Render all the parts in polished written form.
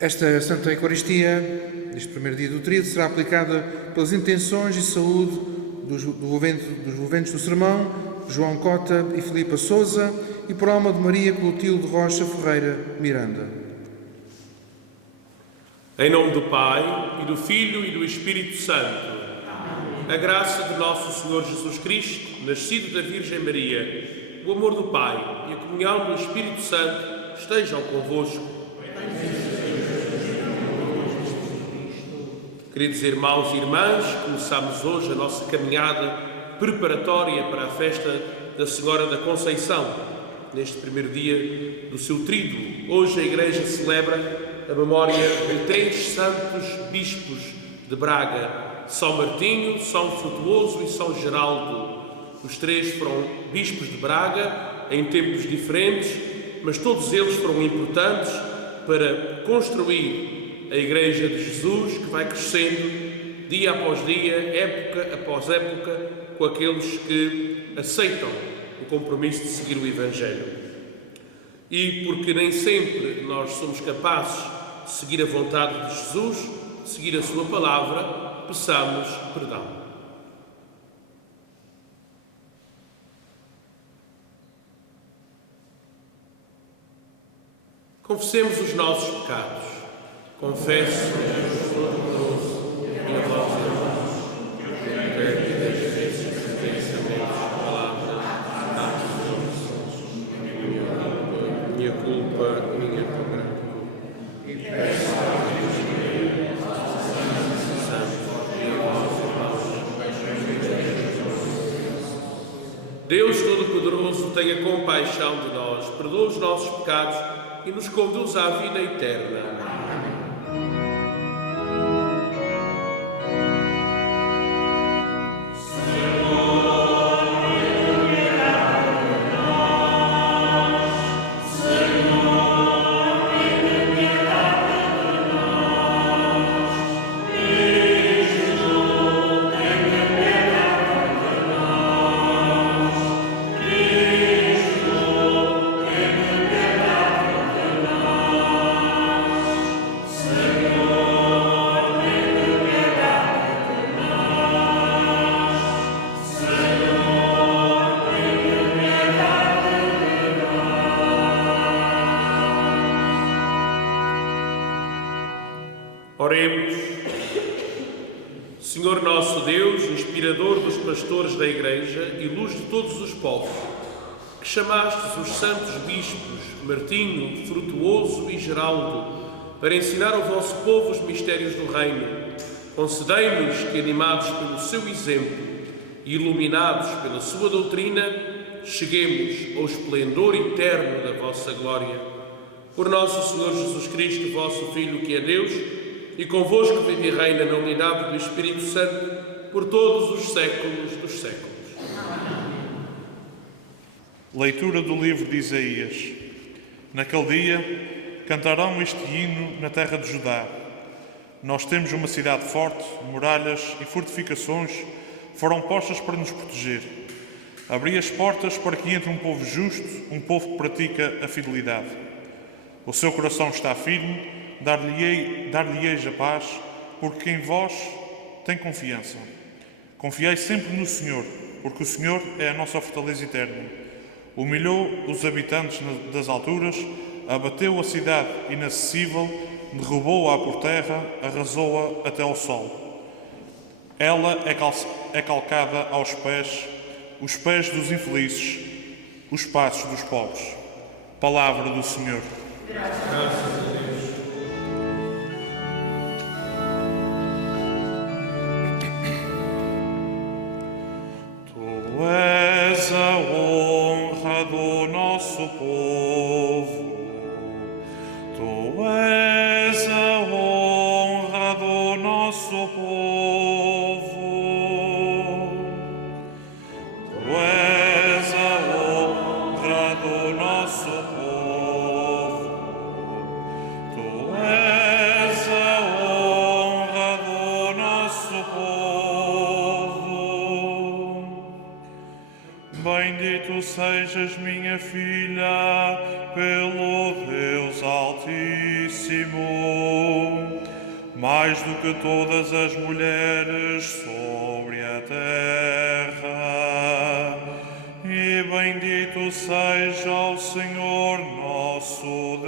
Esta Santa Eucaristia, este primeiro dia do Tríade, será aplicada pelas intenções e saúde dos envolventes do sermão, João Cota e Filipa Souza, e por alma de Maria Clotilde Rocha Ferreira Miranda. Em nome do Pai, e do Filho e do Espírito Santo, a graça de nosso Senhor Jesus Cristo, nascido da Virgem Maria, o amor do Pai e a comunhão do Espírito Santo estejam convosco. Queridos irmãos e irmãs, começamos hoje a nossa caminhada preparatória para a festa da Senhora da Conceição, neste primeiro dia do seu tríduo. Hoje a Igreja celebra a memória de 3 santos bispos de Braga, São Martinho, São Frutuoso e São Geraldo. Os 3 foram bispos de Braga em tempos diferentes, mas todos eles foram importantes para construir a Igreja de Jesus, que vai crescendo dia após dia, época após época, com aqueles que aceitam o compromisso de seguir o Evangelho. E porque nem sempre nós somos capazes de seguir a vontade de Jesus, de seguir a sua palavra, peçamos perdão. Confessemos os nossos pecados. Confesso todo-poderoso e a vós, irmãos, que eu peco e das vezes que pensamentos, palavras, atos, minha culpa, minha culpa. E peço a Deus que Santo e a vós, irmãos. Deus Todo-Poderoso, tenha compaixão de nós, perdoa os nossos pecados e nos conduz à vida eterna. Oremos. Senhor nosso Deus, inspirador dos pastores da Igreja e luz de todos os povos, que chamastes os santos bispos Martinho, Frutuoso e Geraldo para ensinar ao vosso povo os mistérios do reino, concedei-nos que, animados pelo seu exemplo e iluminados pela sua doutrina, cheguemos ao esplendor eterno da vossa glória. Por nosso Senhor Jesus Cristo, vosso Filho, que é Deus, e convosco vive e reina na unidade do Espírito Santo, por todos os séculos dos séculos. Leitura do livro de Isaías. Naquele dia, cantarão este hino na terra de Judá. Nós temos uma cidade forte, muralhas e fortificações foram postas para nos proteger. Abri as portas para que entre um povo justo, um povo que pratica a fidelidade. O seu coração está firme, dar-lhe-eis a paz, porque em vós tem confiança. Confiei sempre no Senhor, porque o Senhor é a nossa fortaleza eterna. Humilhou os habitantes das alturas, abateu a cidade inacessível, derrubou-a por terra, arrasou-a até ao sol. Ela é calcada aos pés, os pés dos infelizes, os passos dos pobres. Palavra do Senhor. Graças a Deus. Tu és a honra do nosso povo. Tu és a honra do nosso povo. Tu és a honra do nosso povo. Tu és a honra do nosso povo. Bendito sejas, minha filha, pelo Deus Altíssimo, mais do que todas as mulheres sobre a terra. E bendito seja o Senhor nosso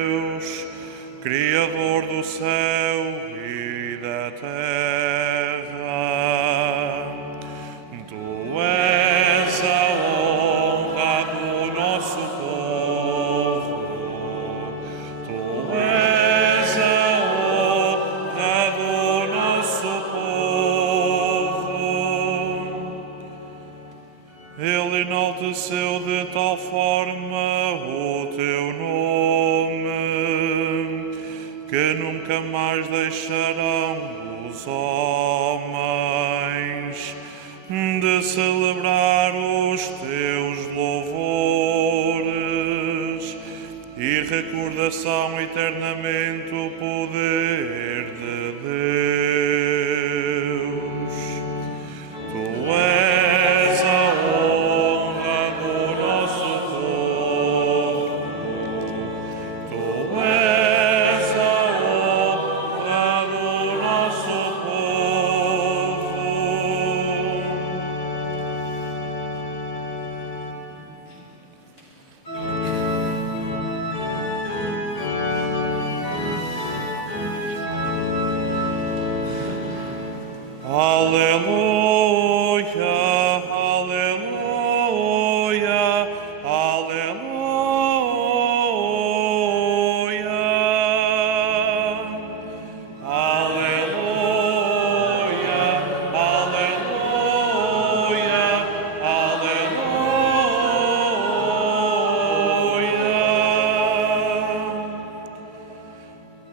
Deus, Criador do céu e da terra. Tu és a honra do nosso povo, tu és a honra do nosso povo. Ele enalteceu de tal forma o teu nome, que nunca mais deixarão os homens de celebrar os teus louvores, e recordação eternamente o poder de Deus. Tu és a honra do nosso povo, tu és a honra do nosso povo. Aleluia, aleluia, aleluia. Aleluia, aleluia, aleluia.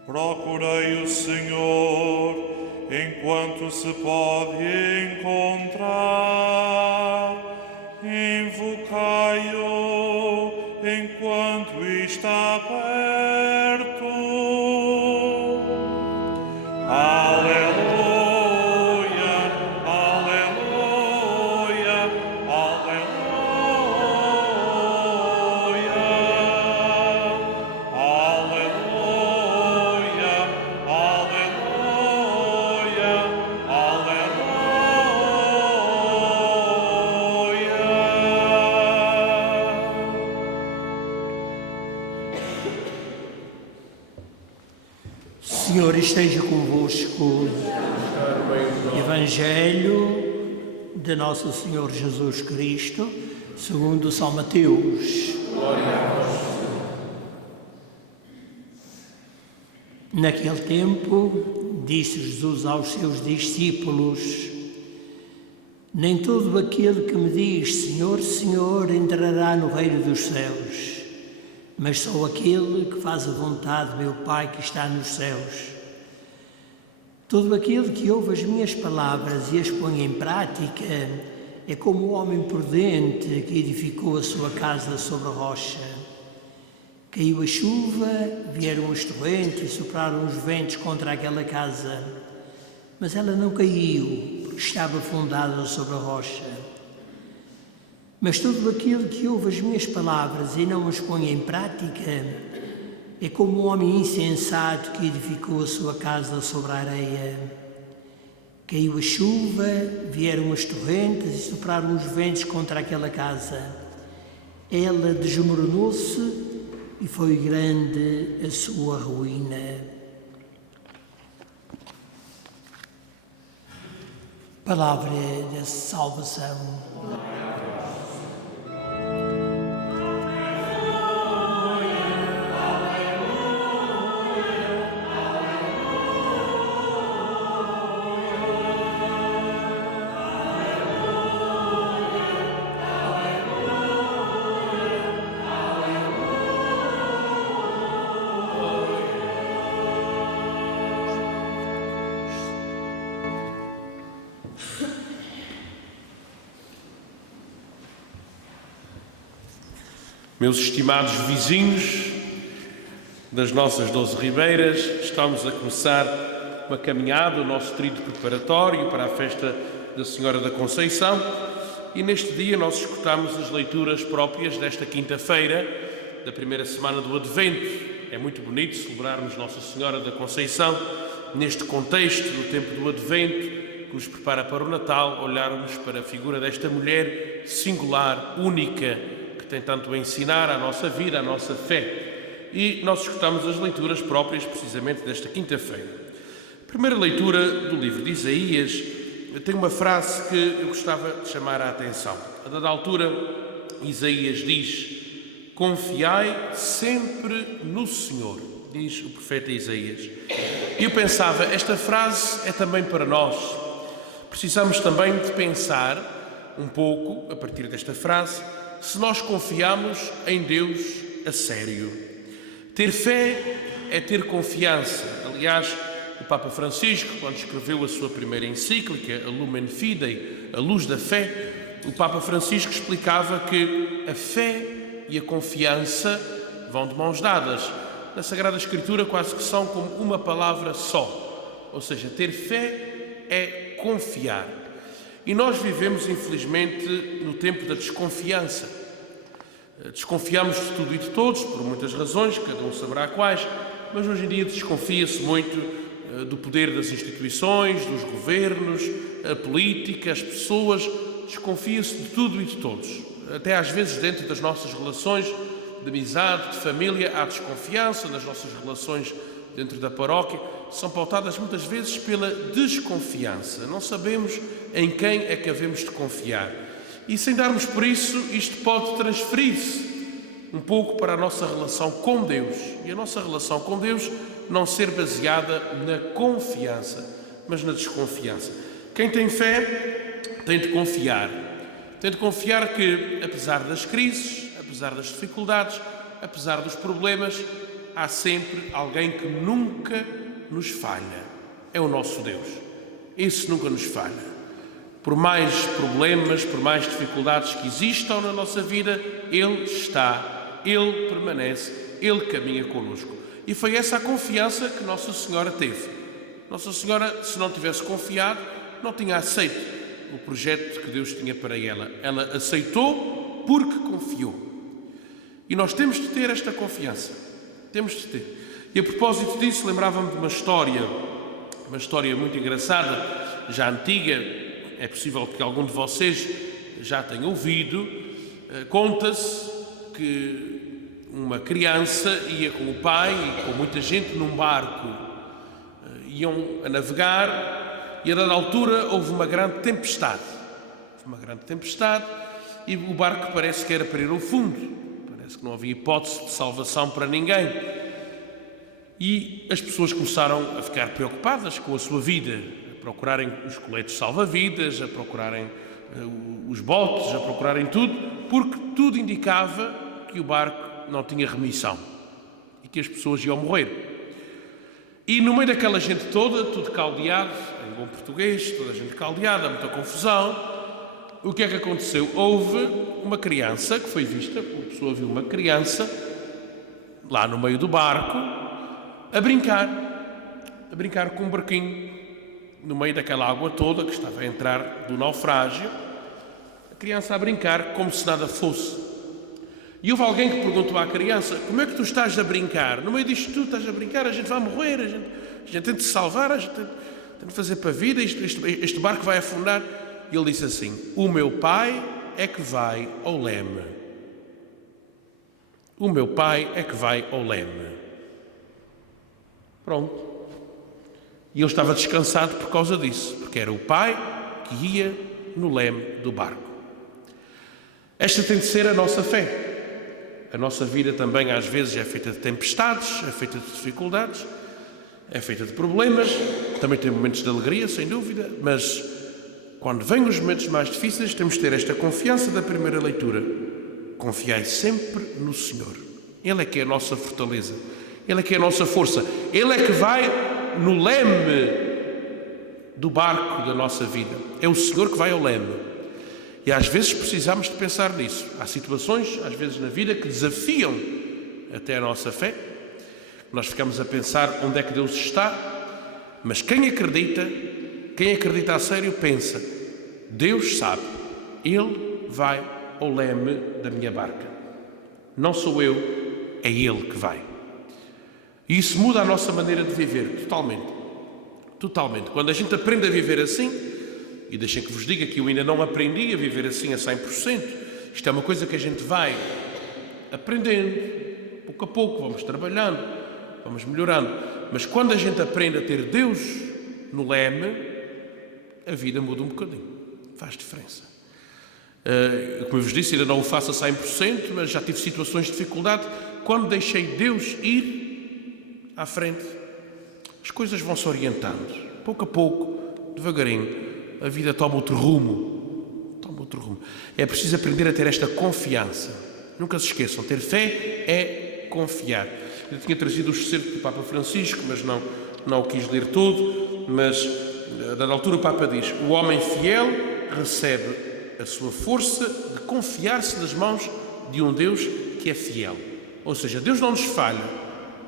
Procurei o Senhor enquanto se pode encontrar, invocai-o enquanto está perto. Aleluia, aleluia, aleluia. Aleluia, aleluia, Senhor esteja convosco. Evangelho de Nosso Senhor Jesus Cristo, segundo São Mateus. Naquele tempo, disse Jesus aos seus discípulos: nem todo aquele que me diz Senhor, Senhor, entrará no reino dos céus, mas só aquele que faz a vontade do meu Pai que está nos céus. Todo aquele que ouve as minhas palavras e as põe em prática é como o homem prudente que edificou a sua casa sobre a rocha. Caiu a chuva, vieram os torrentes e sopraram os ventos contra aquela casa, mas ela não caiu, porque estava fundada sobre a rocha. Mas todo aquele que ouve as minhas palavras e não as põe em prática é como um homem insensato que edificou a sua casa sobre a areia. Caiu a chuva, vieram os torrentes e sopraram os ventos contra aquela casa. Ela desmoronou-se e foi grande a sua ruína. Palavra da salvação. Meus estimados vizinhos das nossas 12 ribeiras, estamos a começar uma caminhada, o nosso tríduo preparatório para a festa da Senhora da Conceição, e neste dia nós escutamos as leituras próprias desta quinta-feira, da primeira semana do Advento. É muito bonito celebrarmos Nossa Senhora da Conceição neste contexto do tempo do Advento, que nos prepara para o Natal, olharmos para a figura desta mulher singular, única, que tem tanto a ensinar à nossa vida, à nossa fé. E nós escutamos as leituras próprias precisamente desta quinta-feira. A primeira leitura do livro de Isaías tem uma frase que eu gostava de chamar a atenção. A dada altura, Isaías diz: confiai sempre no Senhor, diz o profeta Isaías. E eu pensava, esta frase é também para nós. Precisamos também de pensar um pouco, a partir desta frase, se nós confiamos em Deus a sério. Ter fé é ter confiança. Aliás, o Papa Francisco, quando escreveu a sua primeira encíclica, a Lumen Fidei, a luz da fé, o Papa Francisco explicava que a fé e a confiança vão de mãos dadas. Na Sagrada Escritura quase que são como uma palavra só. Ou seja, ter fé é confiar. E nós vivemos, infelizmente, no tempo da desconfiança. Desconfiamos de tudo e de todos, por muitas razões, cada um saberá quais, mas hoje em dia desconfia-se muito do poder das instituições, dos governos, a política, as pessoas, desconfia-se de tudo e de todos. Até às vezes dentro das nossas relações de amizade, de família, há desconfiança. Nas nossas relações dentro da paróquia são pautadas muitas vezes pela desconfiança. Não sabemos em quem é que havemos de confiar. E sem darmos por isso, isto pode transferir-se um pouco para a nossa relação com Deus. E a nossa relação com Deus não ser baseada na confiança, mas na desconfiança. Quem tem fé tem de confiar. Tem de confiar que, apesar das crises, apesar das dificuldades, apesar dos problemas, há sempre alguém que nunca nos falha. É o nosso Deus. Esse nunca nos falha. Por mais problemas, por mais dificuldades que existam na nossa vida, Ele está, Ele permanece, Ele caminha connosco. E foi essa a confiança que Nossa Senhora teve. Nossa Senhora, se não tivesse confiado, não tinha aceito o projeto que Deus tinha para ela. Ela aceitou porque confiou. E nós temos de ter esta confiança. Temos de ter. E a propósito disso, lembrava-me de uma história muito engraçada, já antiga, é possível que algum de vocês já tenha ouvido. Conta-se que uma criança ia com o pai e com muita gente num barco. Iam a navegar e a dada altura houve uma grande tempestade. E o barco parece que era para ir ao fundo. Parece que não havia hipótese de salvação para ninguém. E as pessoas começaram a ficar preocupadas com a sua vida, a procurarem os coletes salva-vidas, a procurarem os botes, a procurarem tudo, porque tudo indicava que o barco não tinha remissão e que as pessoas iam morrer. E no meio daquela gente toda, tudo caldeado, em bom português, toda a gente caldeada, muita confusão, o que é que aconteceu? Houve uma criança que foi vista, uma pessoa viu uma criança lá no meio do barco a brincar com um barquinho no meio daquela água toda que estava a entrar do naufrágio, a criança a brincar como se nada fosse. E houve alguém que perguntou à criança: como é que tu estás a brincar? No meio disto tu estás a brincar, a gente vai morrer, a gente tem de se salvar, a gente tem de fazer para a vida, este barco vai afundar. E ele disse assim: o meu pai é que vai ao leme. O meu pai é que vai ao leme. Pronto. E ele estava descansado por causa disso, porque era o pai que ia no leme do barco. Esta tem de ser a nossa fé. A nossa vida também às vezes é feita de tempestades, é feita de dificuldades, é feita de problemas, também tem momentos de alegria, sem dúvida, mas quando vêm os momentos mais difíceis temos de ter esta confiança da primeira leitura. Confiai sempre no Senhor. Ele é que é a nossa fortaleza, Ele é que é a nossa força, Ele é que vai no leme do barco da nossa vida. É o Senhor que vai ao leme. E às vezes precisamos de pensar nisso. Há situações, às vezes na vida, que desafiam até a nossa fé. Nós ficamos a pensar onde é que Deus está, mas quem acredita a sério pensa: Deus sabe, Ele vai ao leme da minha barca. Não sou eu, é Ele que vai. E isso muda a nossa maneira de viver, totalmente. Totalmente. Quando a gente aprende a viver assim, e deixem que vos diga que eu ainda não aprendi a viver assim a 100%, isto é uma coisa que a gente vai aprendendo, pouco a pouco, vamos trabalhando, vamos melhorando. Mas quando a gente aprende a ter Deus no leme, a vida muda um bocadinho, faz diferença. Como eu vos disse, ainda não o faço a 100%, mas já tive situações de dificuldade. Quando deixei Deus ir à frente, as coisas vão se orientando, pouco a pouco, devagarinho, a vida toma outro rumo. Toma outro rumo. É preciso aprender a ter esta confiança. Nunca se esqueçam, ter fé é confiar. Eu tinha trazido o excerto do Papa Francisco, mas não o quis ler todo, mas a dada altura o Papa diz: o homem fiel recebe a sua força de confiar-se nas mãos de um Deus que é fiel. Ou seja, Deus não nos falha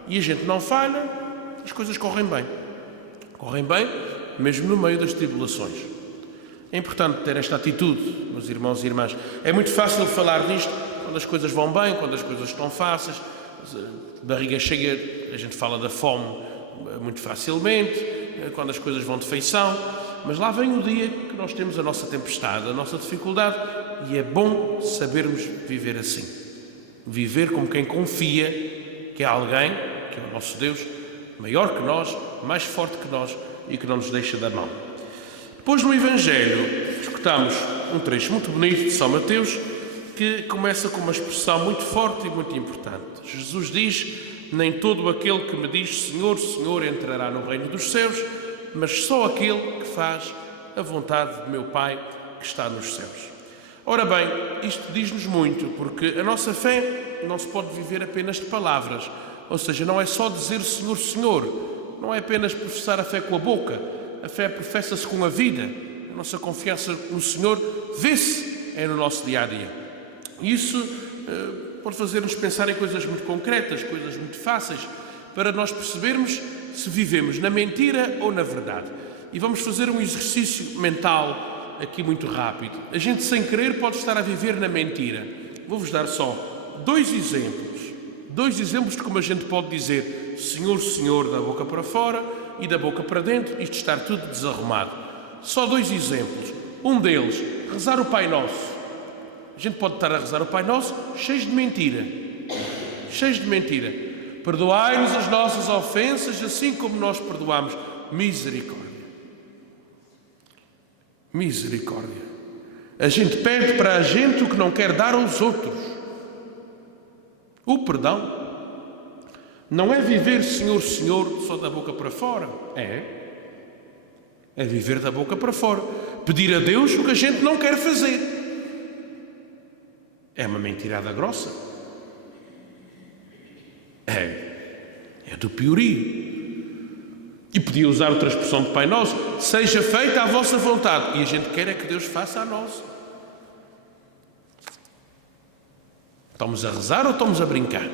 e a gente não falha, as coisas correm bem. Correm bem, mesmo no meio das tribulações. É importante ter esta atitude, meus irmãos e irmãs. É muito fácil falar disto quando as coisas vão bem, quando as coisas estão fáceis, barriga cheia, a gente fala da fome muito facilmente, quando as coisas vão de feição, mas lá vem o dia que nós temos a nossa tempestade, a nossa dificuldade, e é bom sabermos viver assim. Viver como quem confia que há alguém, que é o nosso Deus, maior que nós, mais forte que nós e que não nos deixa da mão. Depois no Evangelho escutamos um trecho muito bonito de São Mateus que começa com uma expressão muito forte e muito importante. Jesus diz: nem todo aquele que me diz Senhor, Senhor entrará no reino dos céus, mas só aquele que faz a vontade de meu Pai que está nos céus. Ora bem, isto diz-nos muito, porque a nossa fé não se pode viver apenas de palavras, ou seja, não é só dizer Senhor, Senhor, não é apenas professar a fé com a boca, a fé professa-se com a vida, a nossa confiança no Senhor vê-se no nosso dia-a-dia. E isso pode fazer-nos pensar em coisas muito concretas, coisas muito fáceis, para nós percebermos se vivemos na mentira ou na verdade. E vamos fazer um exercício mental aqui muito rápido. A gente, sem querer, pode estar a viver na mentira. Vou-vos dar só dois exemplos de como a gente pode dizer Senhor, Senhor da boca para fora e da boca para dentro, isto estar tudo desarrumado. Só dois exemplos. Um deles, rezar o Pai Nosso. A gente pode estar a rezar o Pai Nosso cheios de mentira. Cheios de mentira. Perdoai-nos as nossas ofensas, assim como nós perdoamos. Misericórdia. Misericórdia. A gente pede para a gente o que não quer dar aos outros. O perdão não é viver Senhor, Senhor só da boca para fora. É viver da boca para fora. Pedir a Deus o que a gente não quer fazer. É uma mentirada grossa. É do piorio. E podia usar outra expressão de Pai Nosso: seja feita a vossa vontade. E a gente quer é que Deus faça a nossa. Estamos a rezar ou estamos a brincar?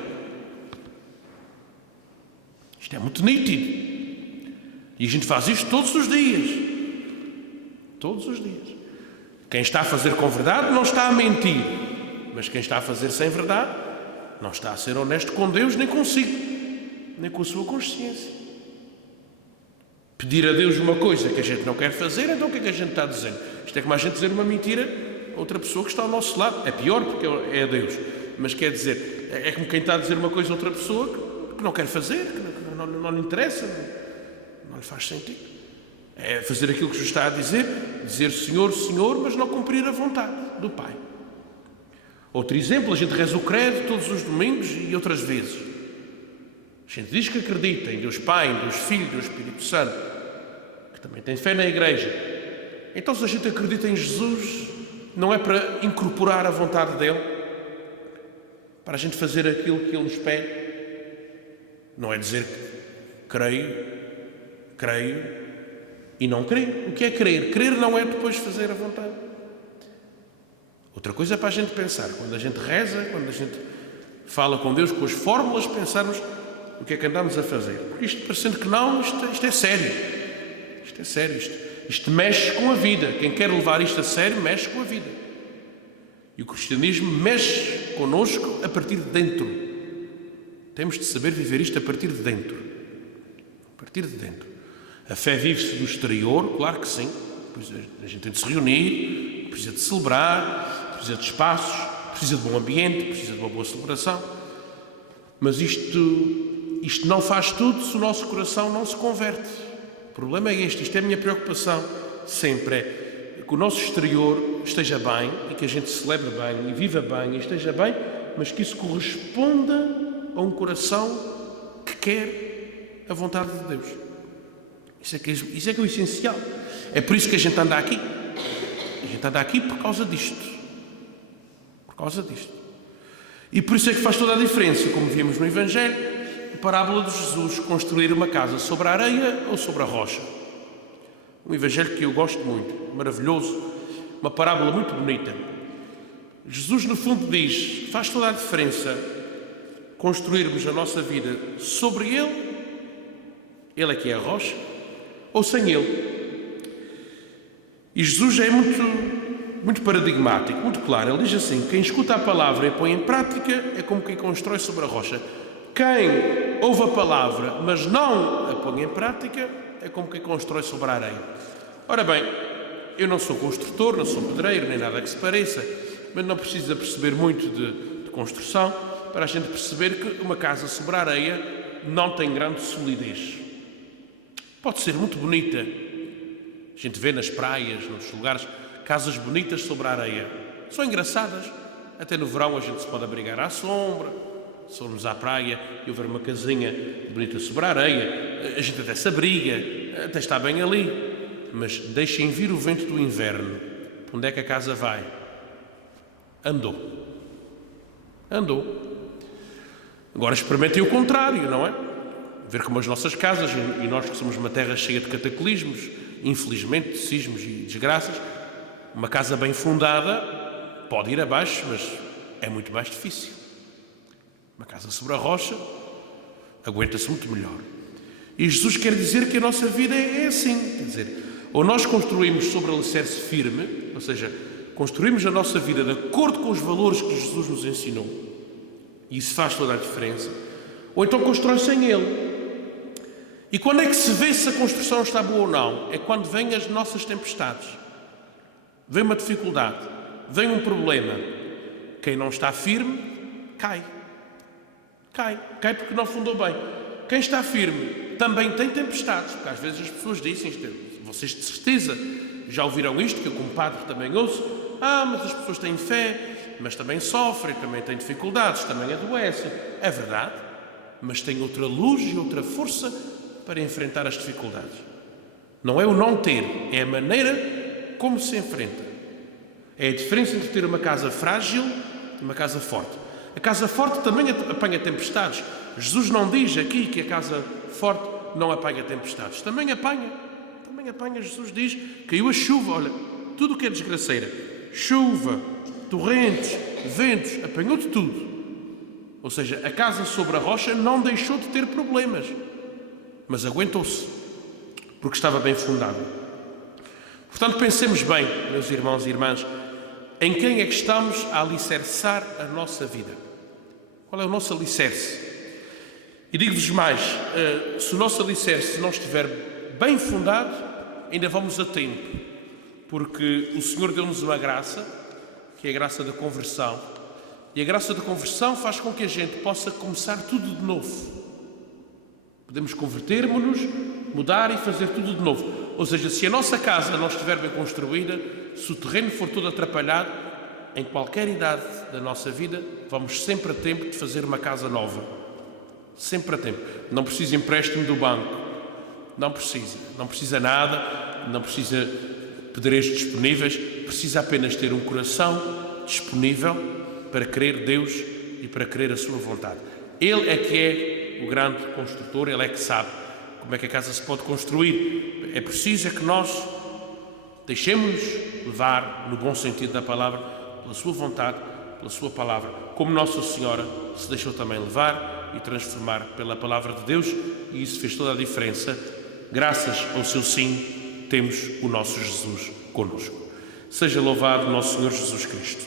Isto é muito nítido. E a gente faz isto todos os dias. Todos os dias. Quem está a fazer com verdade não está a mentir. Mas quem está a fazer sem verdade não está a ser honesto com Deus nem consigo, nem com a sua consciência. Pedir a Deus uma coisa que a gente não quer fazer, então o que é que a gente está dizendo? Isto é como a gente dizer uma mentira a outra pessoa que está ao nosso lado. É pior porque é a Deus. Mas quer dizer, é como quem está a dizer uma coisa a outra pessoa que não quer fazer, que não lhe interessa, não lhe faz sentido. É fazer aquilo que Jesus está a dizer Senhor, Senhor, mas não cumprir a vontade do Pai. Outro exemplo, a gente reza o credo todos os domingos e outras vezes. A gente diz que acredita em Deus Pai, em Deus Filho, em Deus Espírito Santo, que também tem fé na Igreja. Então, se a gente acredita em Jesus, não é para incorporar a vontade dele, para a gente fazer aquilo que ele nos pede. Não é dizer que creio e não creio. O que é crer? Crer não é depois fazer a vontade. Outra coisa é para a gente pensar, quando a gente reza, quando a gente fala com Deus, com as fórmulas, pensarmos o que é que andamos a fazer. Porque isto, parecendo que não, isto é sério. Isto é sério. Isto mexe com a vida. Quem quer levar isto a sério, mexe com a vida. E o cristianismo mexe connosco a partir de dentro. Temos de saber viver isto a partir de dentro. A partir de dentro. A fé vive-se do exterior, claro que sim. A gente tem de se reunir, precisa de celebrar, precisa de espaços, precisa de bom ambiente, precisa de uma boa celebração. Mas isto não faz tudo se o nosso coração não se converte. O problema é este, isto é a minha preocupação sempre, é que o nosso exterior esteja bem e que a gente celebre bem e viva bem e esteja bem, mas que isso corresponda a um coração que quer a vontade de Deus. Isso é que é o essencial. É por isso que a gente anda aqui. A gente anda aqui por causa disto. Por causa disto. E por isso é que faz toda a diferença, como vimos no Evangelho, a parábola de Jesus construir uma casa sobre a areia ou sobre a rocha. Um Evangelho que eu gosto muito, maravilhoso, uma parábola muito bonita. Jesus, no fundo, diz que faz toda a diferença construirmos a nossa vida sobre Ele é que é a rocha, ou sem Ele. E Jesus é muito paradigmático, muito claro. Ele diz assim: quem escuta a palavra e põe em prática é como quem constrói sobre a rocha. Quem ouve a palavra, mas não a põe em prática, é como quem constrói sobre a areia. Ora bem, eu não sou construtor, não sou pedreiro, nem nada que se pareça, mas não precisa perceber muito de construção para a gente perceber que uma casa sobre a areia não tem grande solidez. Pode ser muito bonita. A gente vê nas praias, nos lugares, casas bonitas sobre a areia. São engraçadas. Até no verão a gente se pode abrigar à sombra. Se formos à praia e houver uma casinha bonita sobre a areia, a gente até se abriga, até está bem ali. Mas deixem vir o vento do inverno. Onde é que a casa vai? Andou. Agora experimentem o contrário, não é? Ver como as nossas casas, e nós que somos uma terra cheia de cataclismos, infelizmente, de sismos e desgraças, uma casa bem fundada pode ir abaixo, mas é muito mais difícil. Uma casa sobre a rocha aguenta-se muito melhor. E Jesus quer dizer que a nossa vida é assim, quer dizer, ou nós construímos sobre alicerce firme, ou seja, construímos a nossa vida de acordo com os valores que Jesus nos ensinou, e isso faz toda a diferença, ou então constrói sem Ele. E quando é que se vê se a construção está boa ou não? É quando vêm as nossas tempestades. Vem uma dificuldade, vem um problema. Quem não está firme, cai. Cai porque não fundou bem. Quem está firme também tem tempestades, porque às vezes as pessoas dizem isto, vocês de certeza já ouviram isto, que eu como padre também ouço, mas as pessoas têm fé, mas também sofrem, também têm dificuldades, também adoecem. É verdade, mas têm outra luz e outra força para enfrentar as dificuldades. Não é o não ter, é a maneira como se enfrenta. É a diferença entre ter uma casa frágil e uma casa forte. A casa forte também apanha tempestades. Jesus não diz aqui que a casa forte não apanha tempestades. Também apanha. Jesus diz, caiu a chuva, olha, tudo o que é desgraceira. Chuva, torrentes, ventos, apanhou de tudo. Ou seja, a casa sobre a rocha não deixou de ter problemas, mas aguentou-se, porque estava bem fundada. Portanto, pensemos bem, meus irmãos e irmãs, em quem é que estamos a alicerçar a nossa vida? Qual é o nosso alicerce? E digo-vos mais, se o nosso alicerce não estiver bem fundado, ainda vamos a tempo, porque o Senhor deu-nos uma graça, que é a graça da conversão, e a graça da conversão faz com que a gente possa começar tudo de novo. Podemos convertermos-nos, mudar e fazer tudo de novo. Ou seja, se a nossa casa não estiver bem construída, se o terreno for todo atrapalhado, em qualquer idade da nossa vida, vamos sempre a tempo de fazer uma casa nova. Sempre a tempo. Não precisa empréstimo do banco. Não precisa nada, não precisa pedreiros disponíveis, precisa apenas ter um coração disponível para querer Deus e para querer a sua vontade. Ele é que é o grande construtor, ele é que sabe como é que a casa se pode construir. É preciso que nós deixemos-nos levar, no bom sentido da palavra, pela sua vontade, pela sua palavra, como Nossa Senhora se deixou também levar e transformar pela palavra de Deus, e isso fez toda a diferença. Graças ao seu sim, temos o nosso Jesus connosco. Seja louvado nosso Senhor Jesus Cristo.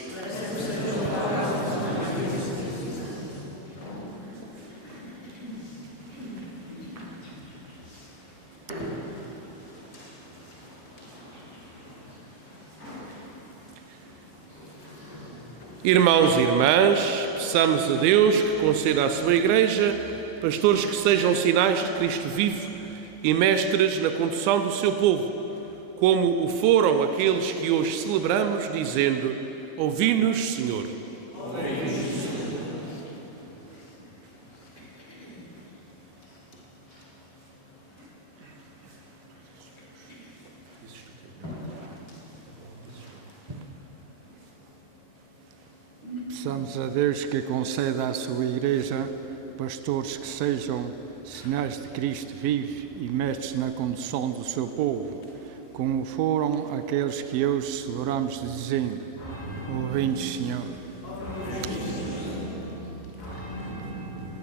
Irmãos e irmãs, peçamos a Deus que conceda à sua Igreja pastores que sejam sinais de Cristo vivo e mestres na condução do seu povo, como o foram aqueles que hoje celebramos, dizendo: ouvi-nos, Senhor. Peçamos a Deus que conceda à sua Igreja pastores que sejam sinais de Cristo vivo e mestres na condução do seu povo, como foram aqueles que hoje celebramos, dizendo: ouvi-nos, Senhor.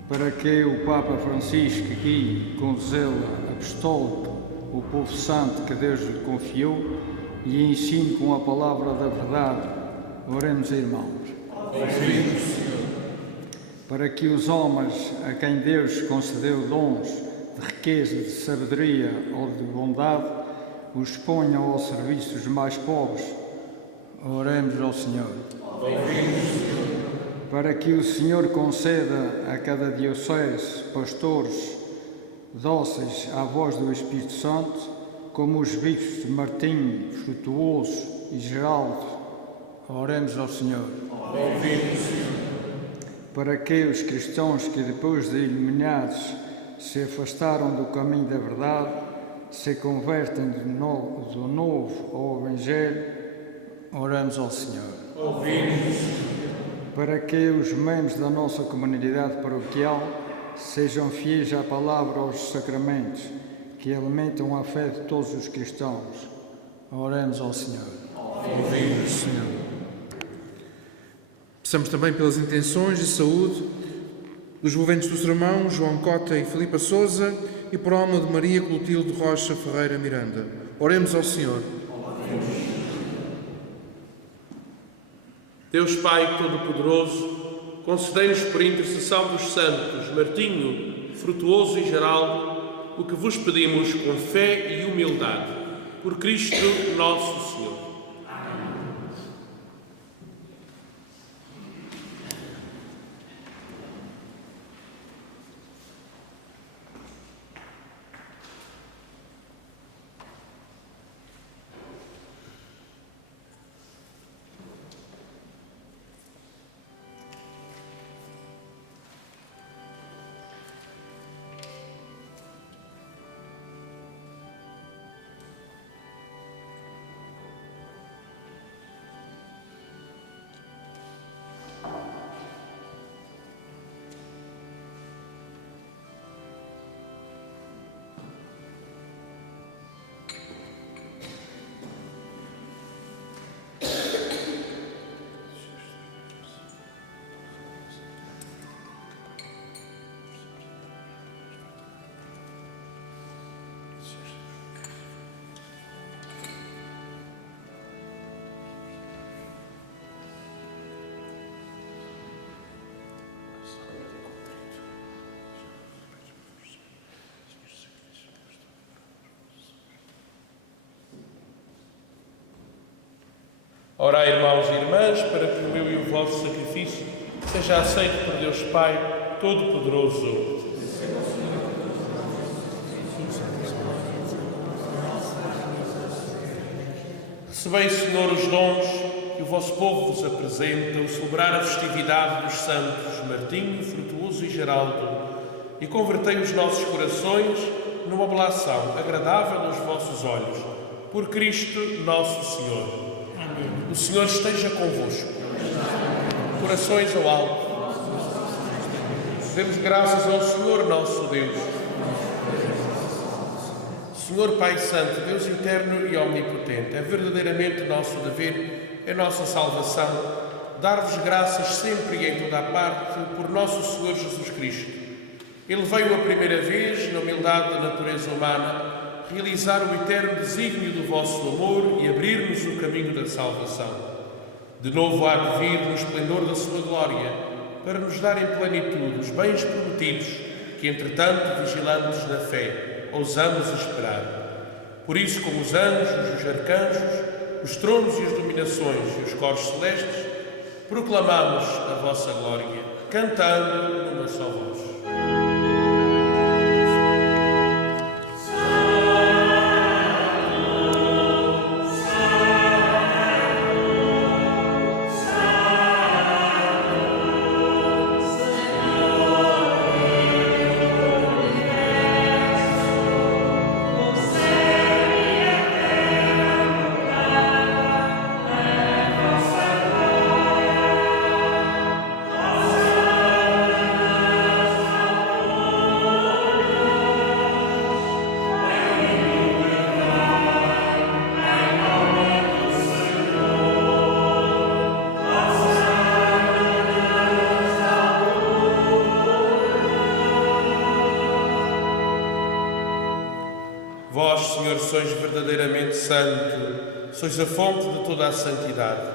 Para que o Papa Francisco guie com zelo apostólico o povo santo que Deus lhe confiou e ensine com a palavra da verdade, oremos, irmãos. Para que os homens a quem Deus concedeu dons de riqueza, de sabedoria ou de bondade, os ponham ao serviço dos mais pobres, oremos ao Senhor. Para que o Senhor conceda a cada diocese pastores dóceis à voz do Espírito Santo, como os bispos de Martinho, Frutuoso e Geraldo, oremos ao Senhor. Para que os cristãos que depois de iluminados se afastaram do caminho da verdade, se convertem do novo ao Evangelho, oramos ao Senhor. Para que os membros da nossa comunidade paroquial sejam fiéis à palavra aos sacramentos, que alimentam a fé de todos os cristãos, oremos ao Senhor. Senhor. Peçamos também pelas intenções de saúde dos envolventes do sermão, João Cota e Filipa Souza, e por alma de Maria Clotilde Rocha Ferreira Miranda. Oremos ao Senhor. Deus Pai Todo-Poderoso, concedei-nos por intercessão dos santos Martinho, Frutuoso e Geraldo, o que vos pedimos com fé e humildade. Por Cristo nosso Senhor. Orai, irmãos e irmãs, para que o meu e o vosso sacrifício seja aceito por Deus Pai Todo-Poderoso. Recebei, Senhor, os dons que o vosso povo vos apresenta ao celebrar a festividade dos santos Martinho, Frutuoso e Geraldo, e convertei os nossos corações numa oblação agradável aos vossos olhos. Por Cristo nosso Senhor. O Senhor esteja convosco. Corações ao alto. Demos graças ao Senhor nosso Deus. Senhor Pai Santo, Deus eterno e omnipotente, é verdadeiramente nosso dever, é nossa salvação, dar-vos graças sempre e em toda a parte por nosso Senhor Jesus Cristo. Ele veio a primeira vez, na humildade da natureza humana, realizar o eterno desígnio do vosso amor e abrir-nos o caminho da salvação. De novo há de vir no esplendor da sua glória, para nos dar em plenitude os bens prometidos, que entretanto, vigilantes na fé, ousamos esperar. Por isso, como os anjos, os arcanjos, os tronos e as dominações e os coros celestes, proclamamos a vossa glória, cantando numa só voz. Vós, Senhor, sois verdadeiramente santo, sois a fonte de toda a santidade.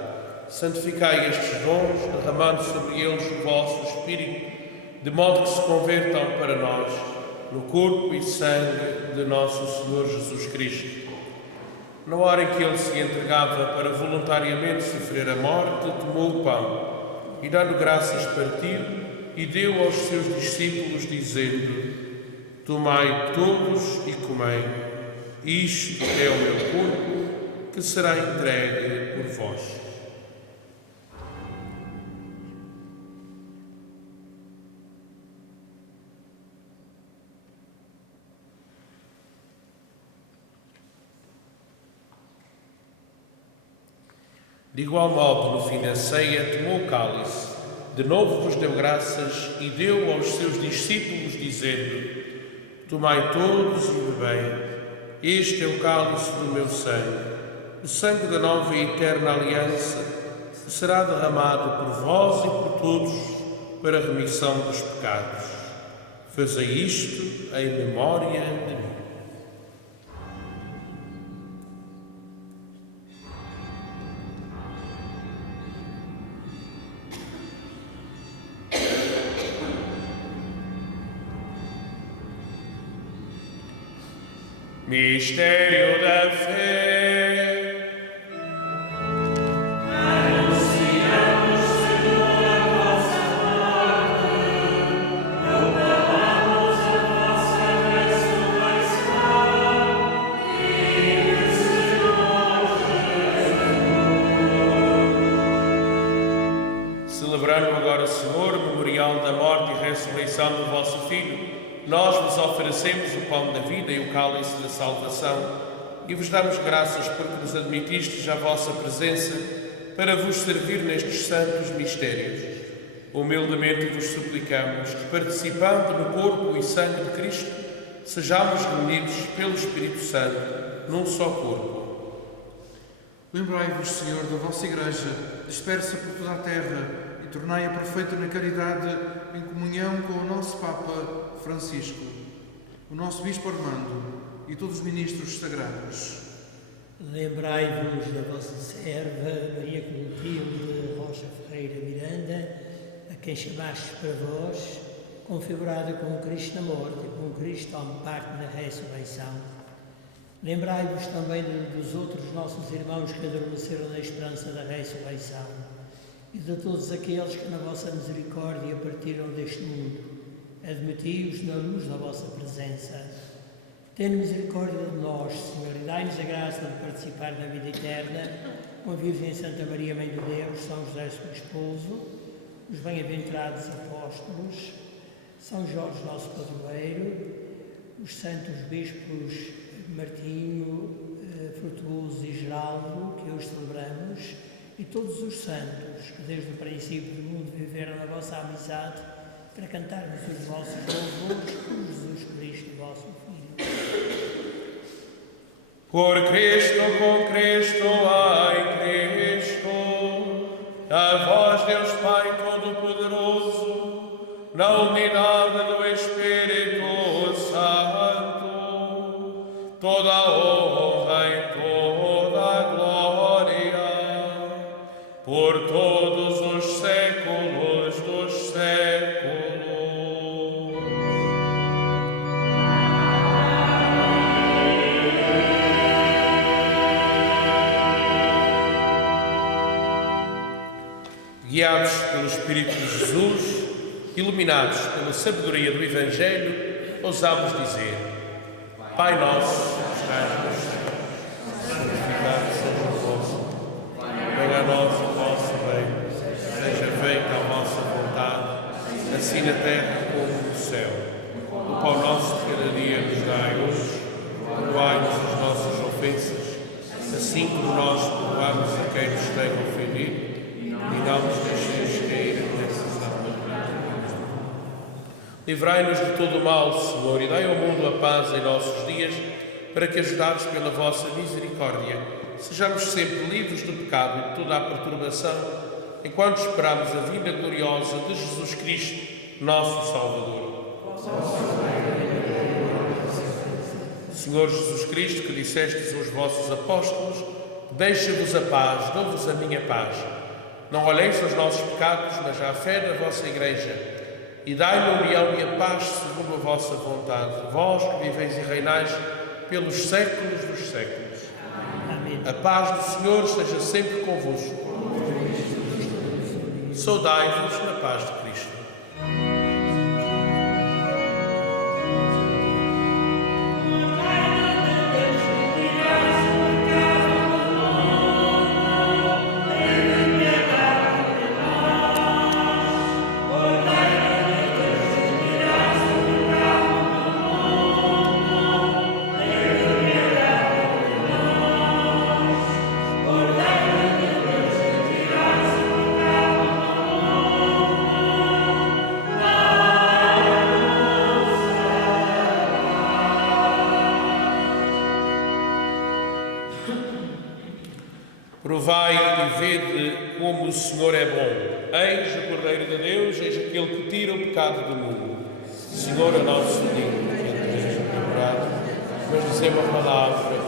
Santificai estes dons, derramando sobre eles o vosso Espírito, de modo que se convertam para nós no corpo e sangue de nosso Senhor Jesus Cristo. Na hora em que ele se entregava para voluntariamente sofrer a morte, tomou o pão e, dando graças, partiu e deu aos seus discípulos, dizendo: Tomai todos e comei. Isto é o meu corpo, que será entregue por vós. De igual modo, no fim da ceia, tomou o cálice, de novo vos deu graças e deu aos seus discípulos, dizendo: Tomai todos e bebei. Este é o cálice do meu sangue, o sangue da nova e eterna aliança, que será derramado por vós e por todos para a remissão dos pecados. Fazei isto em memória de mim. Mistério da fé. Anunciamos, Senhor, a vossa morte, proclamamos a vossa ressurreição e o Senhor Jesus. Celebrando agora, Senhor, o memorial da morte e ressurreição do vosso Filho, nós vos oferecemos o pão da vida e o cálice da salvação e vos damos graças porque nos admitistes à vossa presença para vos servir nestes santos mistérios. Humildemente vos suplicamos que, participando no corpo e sangue de Cristo, sejamos reunidos pelo Espírito Santo num só corpo. Lembrai-vos, Senhor, da vossa Igreja, dispersa por toda a terra, e tornai-a perfeita na caridade, em comunhão com o nosso Papa Francisco, o nosso Bispo Armando e todos os ministros sagrados. Lembrai-vos da vossa serva Maria Clotilde Rocha Ferreira Miranda, a quem chamastes para vós, configurada com Cristo na morte e com Cristo ao parte na ressurreição. Lembrai-vos também dos outros nossos irmãos que adormeceram na esperança da ressurreição e de todos aqueles que na vossa misericórdia partiram deste mundo. Admiti-os na luz da vossa presença. Tende misericórdia de nós, Senhor, e dai-nos a graça de participar da vida eterna com a Virgem Santa Maria, Mãe de Deus, São José, seu esposo, os bem-aventurados apóstolos, São Jorge, nosso padroeiro, os santos bispos Martinho, Frutuoso e Geraldo, que hoje celebramos, e todos os santos que desde o princípio do mundo viveram na vossa amizade, para cantarmos os vossos louvores por Jesus Cristo, vosso Filho. Por Cristo, com Cristo, em Cristo, a vós, Deus Pai Todo-Poderoso, na unidade do Espírito Santo, toda a honra e toda a glória, por todos os séculos dos séculos. Guiados pelo Espírito de Jesus, iluminados pela sabedoria do Evangelho, ousamos dizer: Pai nosso, que estás nos céus, santificado seja o vosso nome. Venha a nós o vosso reino, seja feita a vossa vontade, assim na terra como no céu. O pão nosso de cada dia nos dai hoje, perdoai-nos as nossas ofensas, assim como nós perdoamos a quem nos tem ofendido, e não nos deixeis cair em tentação. Livrai-nos de todo o mal, Senhor, e dai ao mundo a paz em nossos dias, para que, ajudados pela vossa misericórdia, sejamos sempre livres do pecado e de toda a perturbação, enquanto esperamos a vinda gloriosa de Jesus Cristo, nosso Salvador. Senhor Jesus Cristo, que dissestes aos vossos apóstolos: deixa-vos a paz, dou-vos a minha paz. Não olheis aos nossos pecados, mas à fé da vossa Igreja, e dai-lhe a união e a paz segundo a vossa vontade, vós que viveis e reinais pelos séculos dos séculos. Amém. A paz do Senhor esteja sempre convosco. Saudai-vos na paz de Cristo. Provai e vede como o Senhor é bom. Eis o Cordeiro de Deus, eis aquele que tira o pecado do mundo. Senhor, é nosso digno, que esteja preparado, mas dizemos a palavra.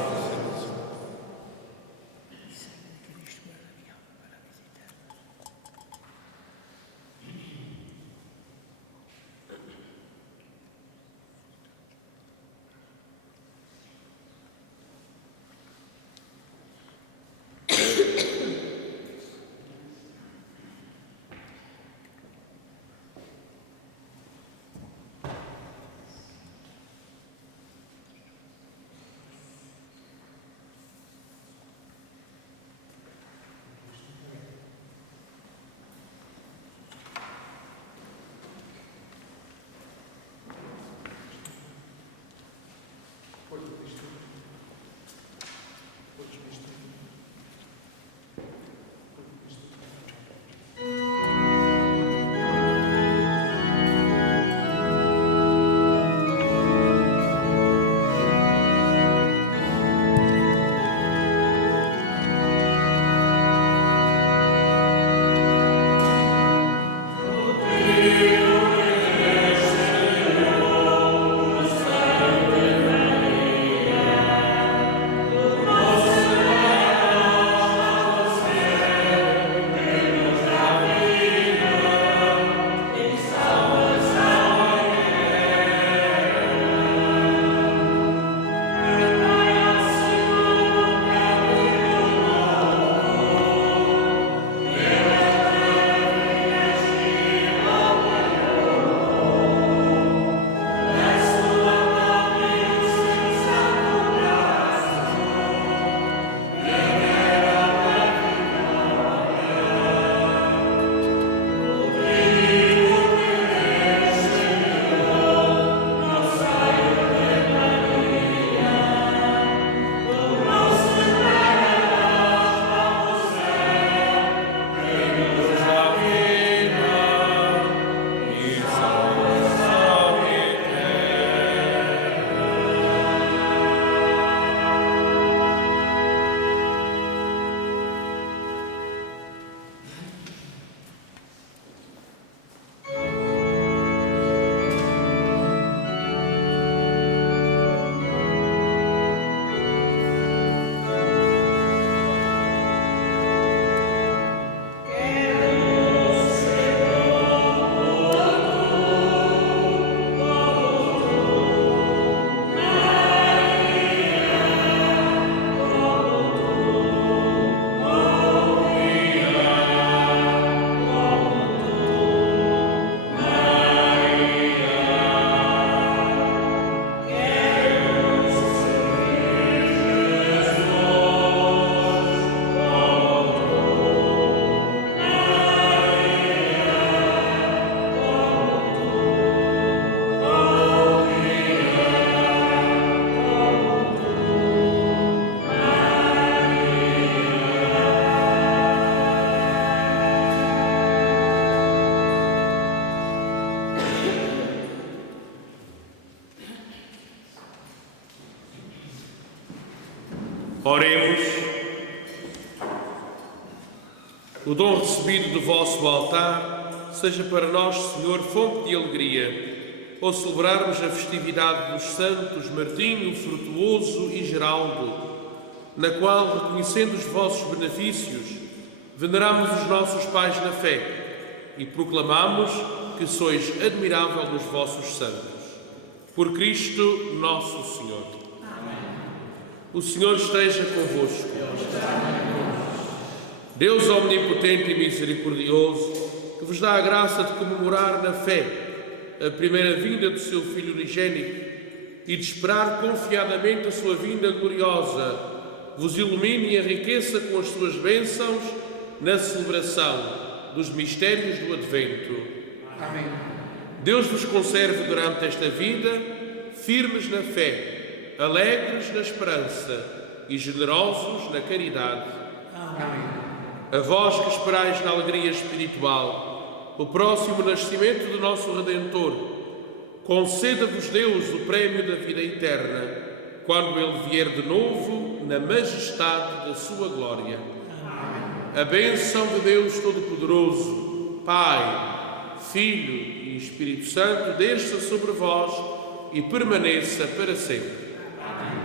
Oremos. O dom recebido do vosso altar seja para nós, Senhor, fonte de alegria, ao celebrarmos a festividade dos santos Martinho, Frutuoso e Geraldo, na qual, reconhecendo os vossos benefícios, veneramos os nossos pais na fé e proclamamos que sois admirável nos vossos santos. Por Cristo nosso Senhor. Amém. O Senhor esteja convosco. Deus omnipotente e misericordioso, que vos dá a graça de comemorar na fé a primeira vinda do seu Filho unigênito e de esperar confiadamente a sua vinda gloriosa, vos ilumine e enriqueça com as suas bênçãos na celebração dos mistérios do Advento. Amém. Deus vos conserve durante esta vida, firmes na fé, alegres na esperança e generosos na caridade. Amém. A vós que esperais na alegria espiritual o próximo nascimento do nosso Redentor, conceda-vos Deus o prémio da vida eterna, quando Ele vier de novo na majestade da sua glória. Amém. A bênção de Deus Todo-Poderoso, Pai, Filho e Espírito Santo, desça sobre vós e permaneça para sempre. Amém.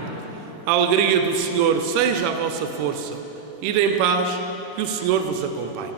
A alegria do Senhor seja a vossa força. Ide em paz, que o Senhor vos acompanhe.